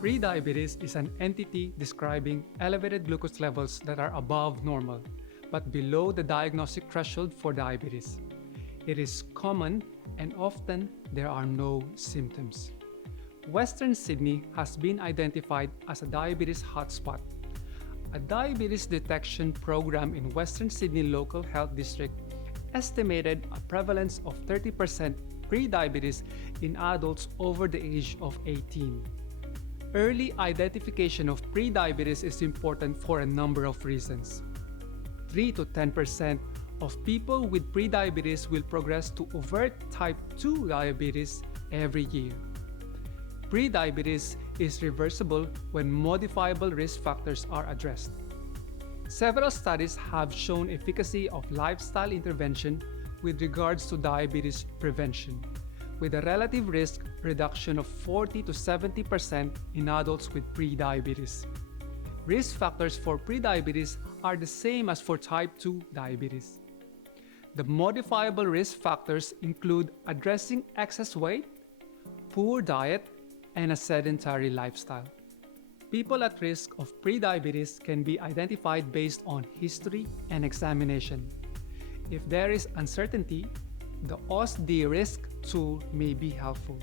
Prediabetes is an entity describing elevated glucose levels that are above normal, but below the diagnostic threshold for diabetes. It is common and often there are no symptoms. Western Sydney has been identified as a diabetes hotspot. A diabetes detection program in Western Sydney Local Health District estimated a prevalence of 30% prediabetes in adults over the age of 18. Early identification of prediabetes is important for a number of reasons. 3 to 10% of people with prediabetes will progress to overt type 2 diabetes every year. Prediabetes is reversible when modifiable risk factors are addressed. Several studies have shown efficacy of lifestyle intervention with regards to diabetes prevention, with a relative risk reduction of 40 to 70% in adults with prediabetes. Risk factors for prediabetes are the same as for type 2 diabetes. The modifiable risk factors include addressing excess weight, poor diet, and a sedentary lifestyle. People at risk of prediabetes can be identified based on history and examination. If there is uncertainty, the OSD risk tool may be helpful.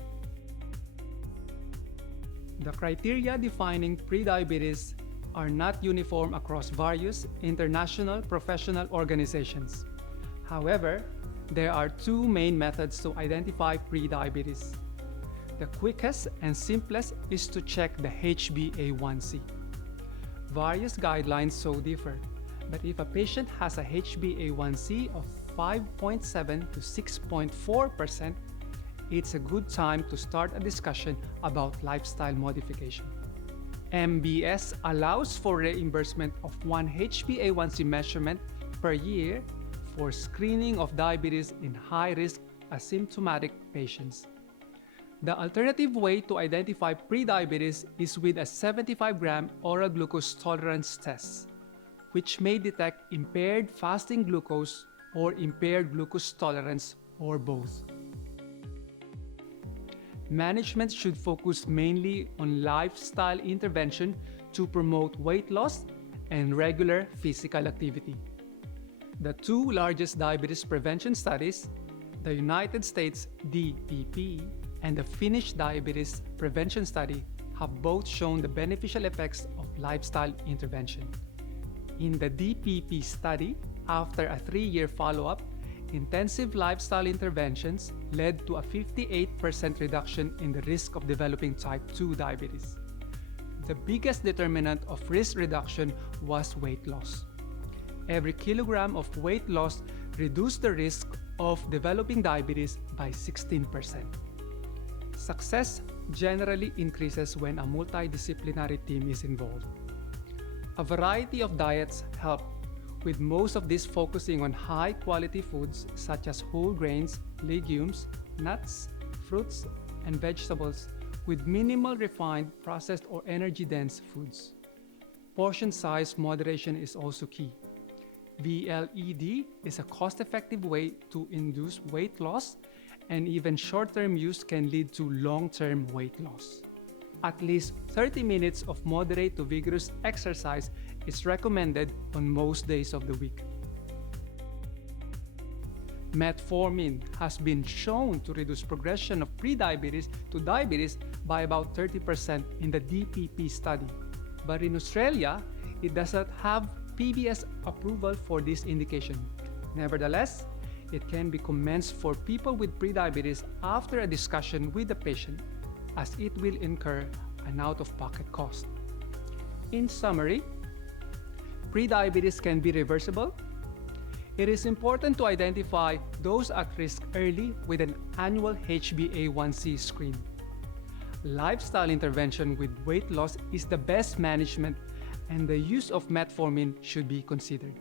The criteria defining prediabetes are not uniform across various international professional organizations. However, there are two main methods to identify prediabetes. The quickest and simplest is to check the HbA1c. Various guidelines so differ, but if a patient has a HbA1c of 5.7 to 6.4%, it's a good time to start a discussion about lifestyle modification. MBS allows for reimbursement of one HbA1c measurement per year for screening of diabetes in high-risk asymptomatic patients. The alternative way to identify prediabetes is with a 75-gram oral glucose tolerance test, which may detect impaired fasting glucose or impaired glucose tolerance, or both. Management should focus mainly on lifestyle intervention to promote weight loss and regular physical activity. The two largest diabetes prevention studies, the United States DPP and the Finnish Diabetes Prevention Study, have both shown the beneficial effects of lifestyle intervention. In the DPP study, after a 3-year follow-up, intensive lifestyle interventions led to a 58% reduction in the risk of developing type 2 diabetes. The biggest determinant of risk reduction was weight loss. Every kilogram of weight loss reduced the risk of developing diabetes by 16%. Success generally increases when a multidisciplinary team is involved. A variety of diets help, with most of these focusing on high-quality foods such as whole grains, legumes, nuts, fruits, and vegetables, with minimal refined, processed, or energy-dense foods. Portion size moderation is also key. VLED is a cost-effective way to induce weight loss, and even short-term use can lead to long-term weight loss. At least 30 minutes of moderate to vigorous exercise is recommended on most days of the week. Metformin has been shown to reduce progression of prediabetes to diabetes by about 30% in the DPP study. But in Australia, it does not have PBS approval for this indication. Nevertheless, it can be commenced for people with prediabetes after a discussion with the patient, as it will incur an out-of-pocket cost. In summary, prediabetes can be reversible. It is important to identify those at risk early with an annual HbA1c screen. Lifestyle intervention with weight loss is the best management, and the use of metformin should be considered.